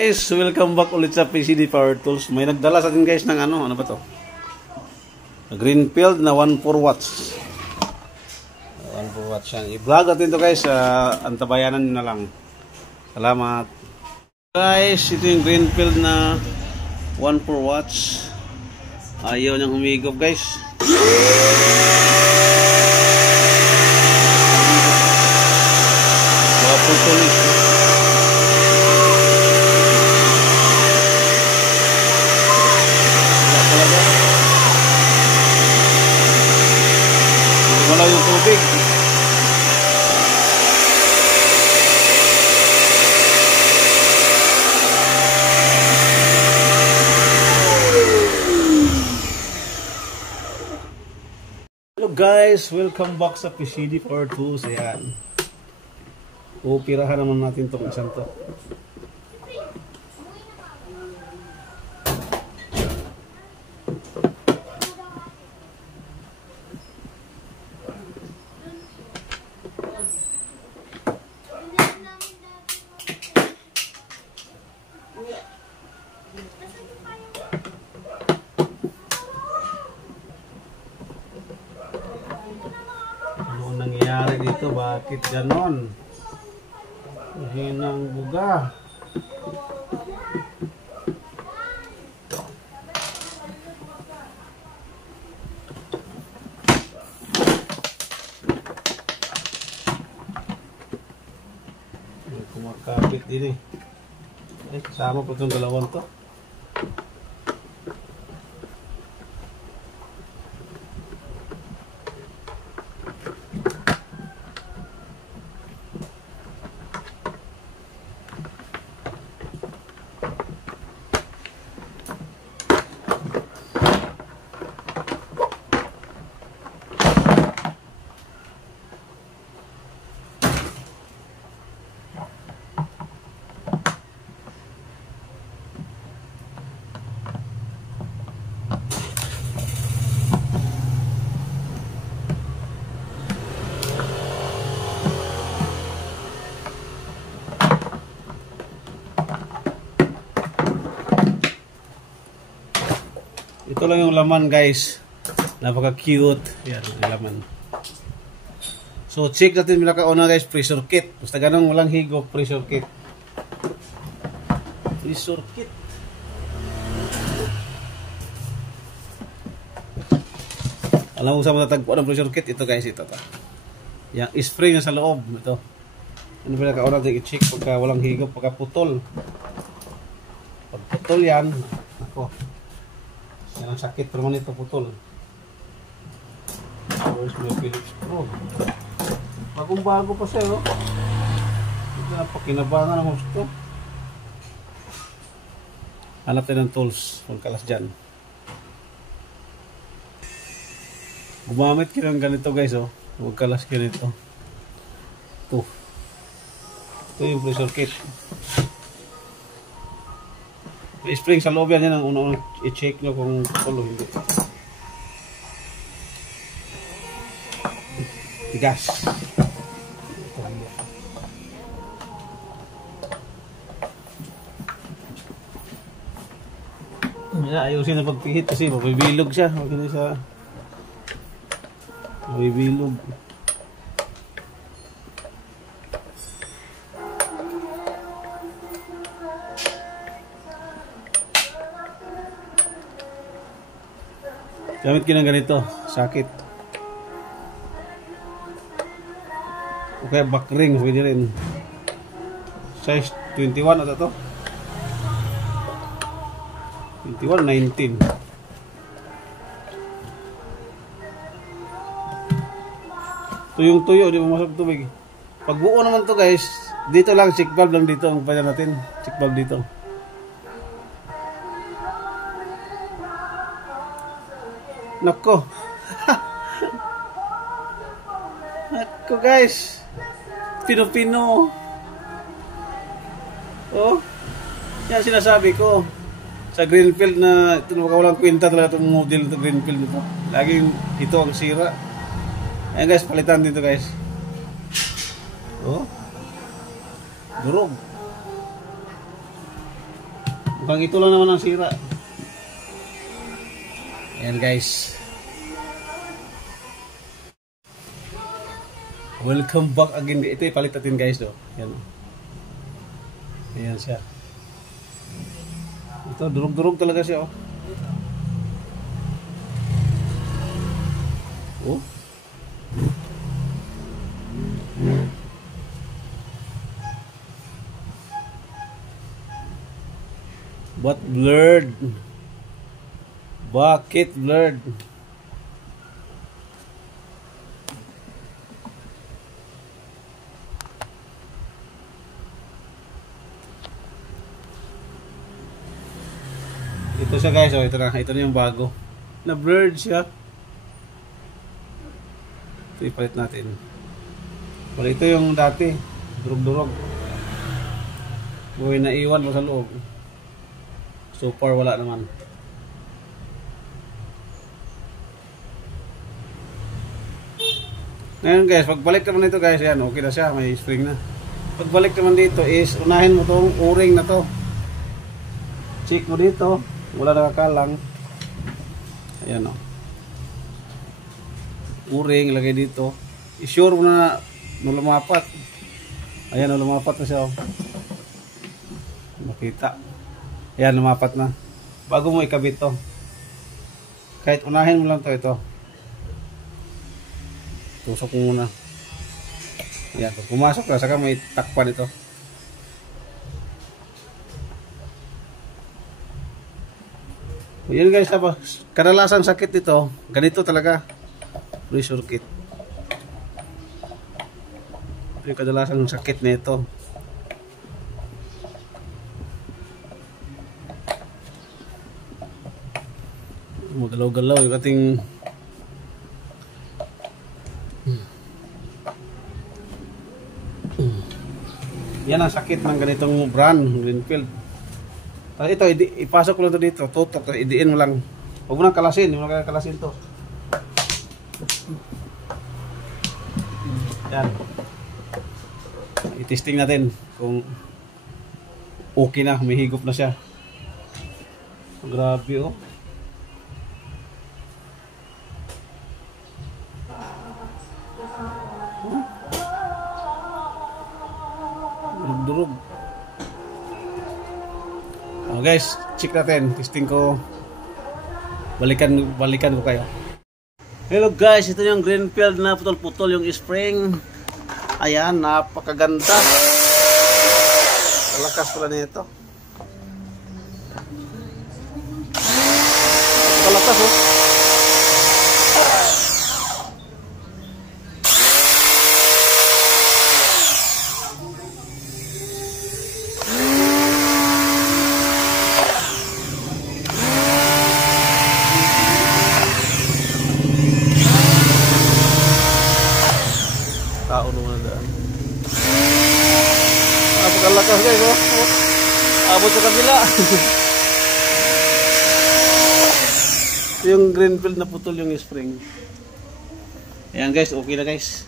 Guys, welcome back ulit sa PCD Power Tools. May nagdala sa atin guys ng ano ba to? Greenfield na 14 watts. 14 watts yan. I-vlog natin to guys. Antabayanan nyo na lang. Salamat. Guys, ito yung Greenfield na 14 watts. Ayaw niyang humigop guys. Putol. Wala yung tubig. Hello guys, welcome back sa PCD Power Tools. Ayan. Pirahan naman natin itong isang to. Ano nangyayari dito? Bakit ganon? Hinang buga. Kumakapit din eh. Kasama po itong dalawang to. Ito lang yung laman guys. Napaka cute. Yan yung laman. So check natin pinakauna guys, pressure kit. Basta ganun walang higop, pressure kit. Pressure kit. Alam mo sa matatagpuan ng pressure kit, ito guys, ito. Yang spring na sa loob, ito. Ano pinakauna natin i-check pagka walang higop, pagka putol. Pag putol yan, ako. Yan ang sakit naman ito, putol. Where's my Phillips Pro? Bagong bago pa siya, no? Ito na pakinabangan ng gusto. Hanap tayo ng tools. Huwag kalas dyan. Gumamit ka ng ganito guys, oh. Huwag kalas ganito. Ito. Ito yung pressure kit. May spring sa loob yan ang unang i-check nyo kung tulo hindi. Tigas. Ayusin na pagpihit kasi mabibilog siya. Huwag na siya mabibilog. Gamit ko ng ganito, sakit. Okay, back ring, pwede rin. Size 21 ata to. 21, 19. Tuyong tuyo, di pumasok tubig. Pag buo naman to guys, dito lang, check valve lang dito. Ang pala natin, check valve dito. Nako. Nako guys. Pino-pino. Oh. Yan sinasabi ko. Sa Greenfield na ito na walang kwenta talaga itong model ito Greenfield nito. Laging ito ang sira. Ayan guys, palitan dito guys. Oh. Durog. Mukhang ito lang naman ang sira. Ayan guys. Welcome back again. Ito ipalit natin guys do. Ayan. Ayan siya. Ito durog-durog talaga siya oh. Oh. But blurred. Bakit blurred? Ito siya guys, oh, ito na yung bago. Na blurred siya. Ito ipalit natin. Pero ito yung dati, durog-durog. Buhay na iwan mo sa loob. So far wala naman. Ngayon guys, pagbalik naman dito guys, yan, okay na siya, may spring na. Pagbalik naman dito is, unahin mo tong o-ring na to. Check mo dito, wala nakakalang. Ayan o. O-ring, lagay dito. I-sure mo na lumapat. Ayan o, lumapat na siya o. Makita. Ayan, lumapat na. Bago mo ikabit to. Kahit unahin mo lang to ito. Tusok mo muna. Ayan, pag pumasok na, saka may takpan ito. Ayan guys, kadalasan sakit dito. Ganito talaga. Pressure kit. Yung kadalasan sakit na ito. Magalaw-galaw yung ating yan ang sakit ng ganitong brand, Greenfield. Tapos ito, ipasok ko lang ito dito, tutok, idiin mo lang. Huwag mo nang kalasin, huwag mo nang kalasin ito. Yan. I-testing natin kung okay na, may higop na siya. Grabe oh. Durug. Oh guys, check natin, testing ko. Balikan ko kayo. Hello guys, ito yung Greenfield na putol-putol yung spring. Ayan, napakaganda. Lakas pala nito. Napakalakas oh. Tao naman na daan. Napakalakas guys oh. Abot sa kabila. Yung Greenfield na putol yung spring. Ayan guys, okay na guys.